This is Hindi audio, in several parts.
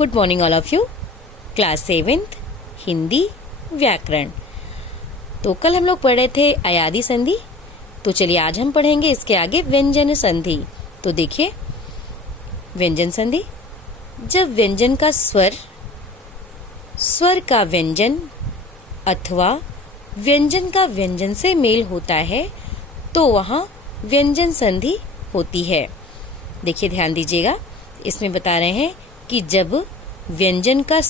Good morning all of you. Class 7th Hindi व्याकरण। तो कल हम लोग पढ़े थे अयादी संधि। तो चलिए आज हम पढ़ेंगे इसके आगे व्यंजन संधि। तो देखिए व्यंजन संधि, जब व्यंजन का स्वर का व्यंजन अथवा व्यंजन का व्यंजन से मेल होता है तो वहाँ व्यंजन संधि होती है। देखिए ध्यान दीजिएगा, इसमें बता रहे हैं कि जब व्यंजन का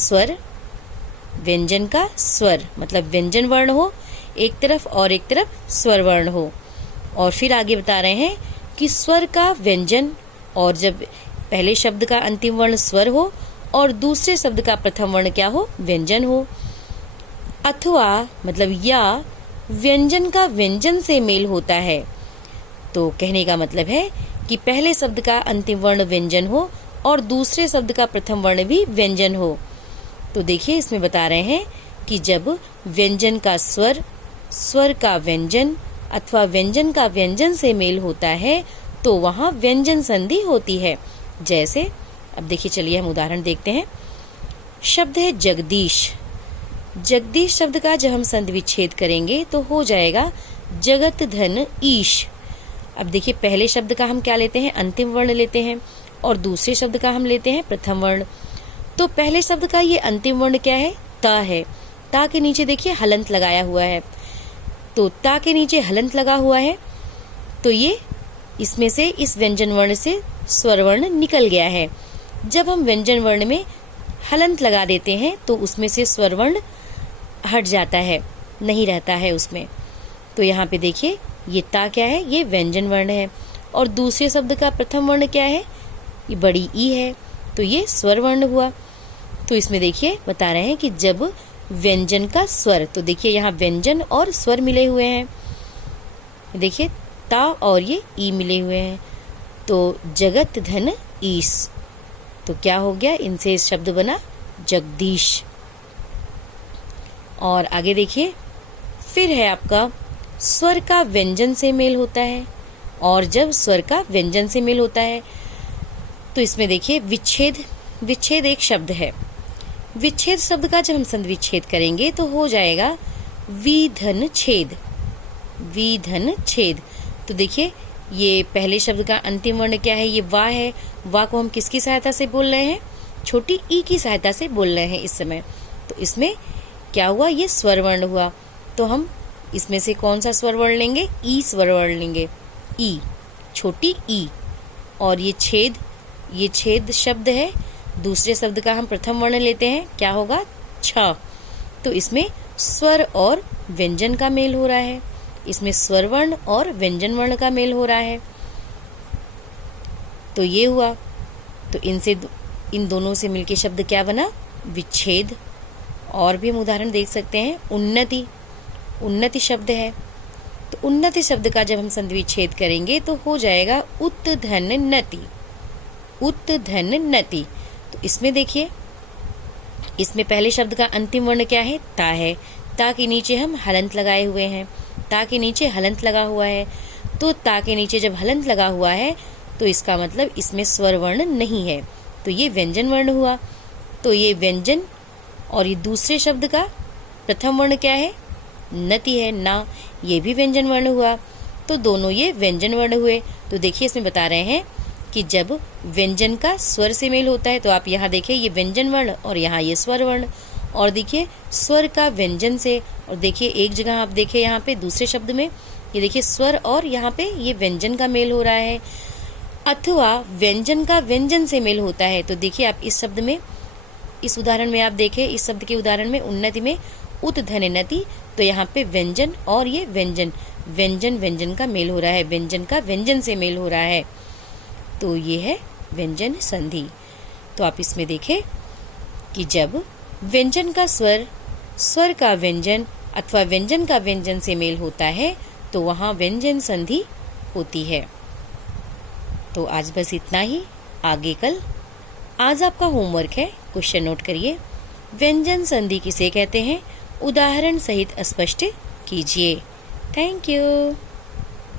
स्वर मतलब व्यंजन वर्ण हो एक तरफ और एक तरफ स्वर वर्ण हो, और फिर आगे बता रहे हैं कि स्वर का व्यंजन, और जब पहले शब्द का अंतिम वर्ण स्वर हो और दूसरे शब्द का प्रथम वर्ण क्या हो, व्यंजन हो, अथवा मतलब या व्यंजन का व्यंजन से मेल होता है। तो कहने का मतलब है कि पहले शब्द का अंतिम वर्ण व्यंजन हो और दूसरे शब्द का प्रथम वर्ण भी व्यंजन हो। तो देखिए इसमें बता रहे हैं कि जब व्यंजन का स्वर का व्यंजन अथवा व्यंजन का व्यंजन से मेल होता है तो वहाँ व्यंजन संधि होती है। जैसे अब देखिए, चलिए हम उदाहरण देखते हैं। शब्द है जगदीश। जगदीश शब्द का जब हम संधि विच्छेद करेंगे तो हो जाएगा जगत धन ईश। अब देखिए पहले शब्द का हम क्या लेते हैं, अंतिम वर्ण लेते हैं, और दूसरे शब्द का हम लेते हैं प्रथम वर्ण। तो पहले शब्द का ये अंतिम वर्ण क्या है, ता है। ता के नीचे देखिए हलंत लगाया हुआ है। तो ता के नीचे हलंत लगा हुआ है तो ये इसमें से इस व्यंजन वर्ण से स्वर वर्ण निकल गया है। जब हम व्यंजन वर्ण में हलंत लगा देते हैं तो उसमें से स्वर वर्ण हट जाता है, नहीं रहता है उसमें। तो यहाँ पे देखिए ये ता क्या है, ये व्यंजन वर्ण है, और दूसरे शब्द का प्रथम वर्ण क्या है, ये बड़ी ई है, तो ये स्वर वर्ण हुआ। तो इसमें देखिए बता रहे हैं कि जब व्यंजन का स्वर, तो देखिए यहाँ व्यंजन और स्वर मिले हुए हैं, देखिए ता और ये ई मिले हुए हैं, तो जगत धन ईश। तो क्या हो गया, इनसे शब्द बना जगदीश। और आगे देखिए फिर है आपका स्वर का व्यंजन से मेल होता है, और जब स्वर का व्यंजन से मेल होता है तो इसमें देखिए विच्छेद एक शब्द है। विच्छेद शब्द का जब हम संधि विच्छेद करेंगे तो हो जाएगा विधन छेद। तो देखिए ये पहले शब्द का अंतिम वर्ण क्या है, ये वा है। वा को हम किसकी सहायता से बोल रहे हैं, छोटी ई की सहायता से बोल रहे हैं इस समय। तो इसमें क्या हुआ, ये स्वर वर्ण हुआ। तो हम इसमें से कौन सा स्वर वर्ण लेंगे, ई स्वर वर्ण लेंगे, ई, छोटी ई। और ये छेद शब्द है, दूसरे शब्द का हम प्रथम वर्ण लेते हैं, क्या होगा, छ। तो इसमें स्वर और व्यंजन का मेल हो रहा है, इसमें स्वर वर्ण और व्यंजन वर्ण का मेल हो रहा है। तो ये हुआ। तो इन दोनों से मिलके शब्द क्या बना, विच्छेद। और भी हम उदाहरण देख सकते हैं। उन्नति शब्द है, तो उन्नति शब्द का जब हम संधि विच्छेद करेंगे तो हो जाएगा उत्धन नति। तो इसमें देखिए, इसमें पहले शब्द का अंतिम वर्ण क्या है, ता है। ता के नीचे हम हलंत लगाए हुए हैं, ता के नीचे हलंत लगा हुआ है। तो ता के नीचे जब हलंत लगा हुआ है तो इसका मतलब इसमें स्वर वर्ण नहीं है, तो ये व्यंजन वर्ण हुआ। तो ये व्यंजन, और ये दूसरे शब्द का प्रथम वर्ण क्या है, नति है, ना, ये भी व्यंजन वर्ण हुआ। तो दोनों ये व्यंजन वर्ण हुए। तो देखिए इसमें बता रहे हैं कि जब व्यंजन का स्वर से मेल होता है, तो आप यहाँ देखिए ये व्यंजन वर्ण और यहाँ ये स्वर वर्ण, और देखिए स्वर का व्यंजन से, और देखिए एक जगह आप देखिए यहाँ पे दूसरे शब्द में ये देखिए स्वर और यहाँ पे ये व्यंजन का मेल हो रहा है, अथवा व्यंजन का व्यंजन से मेल होता है। तो देखिए आप इस शब्द में, इस उदाहरण में आप देखें, इस शब्द के उदाहरण में उन्नति में उत्धन नति, तो यहाँ पे व्यंजन और ये व्यंजन का मेल हो रहा है, व्यंजन का व्यंजन से मेल हो रहा है। तो ये है व्यंजन संधि। तो आप इसमें देखें कि जब व्यंजन का स्वर का व्यंजन अथवा व्यंजन का व्यंजन से मेल होता है तो वहाँ व्यंजन संधि होती है। तो आज बस इतना ही, आगे कल। आज आपका होमवर्क है, क्वेश्चन नोट करिए। व्यंजन संधि किसे कहते हैं, उदाहरण सहित स्पष्ट कीजिए। Thank you.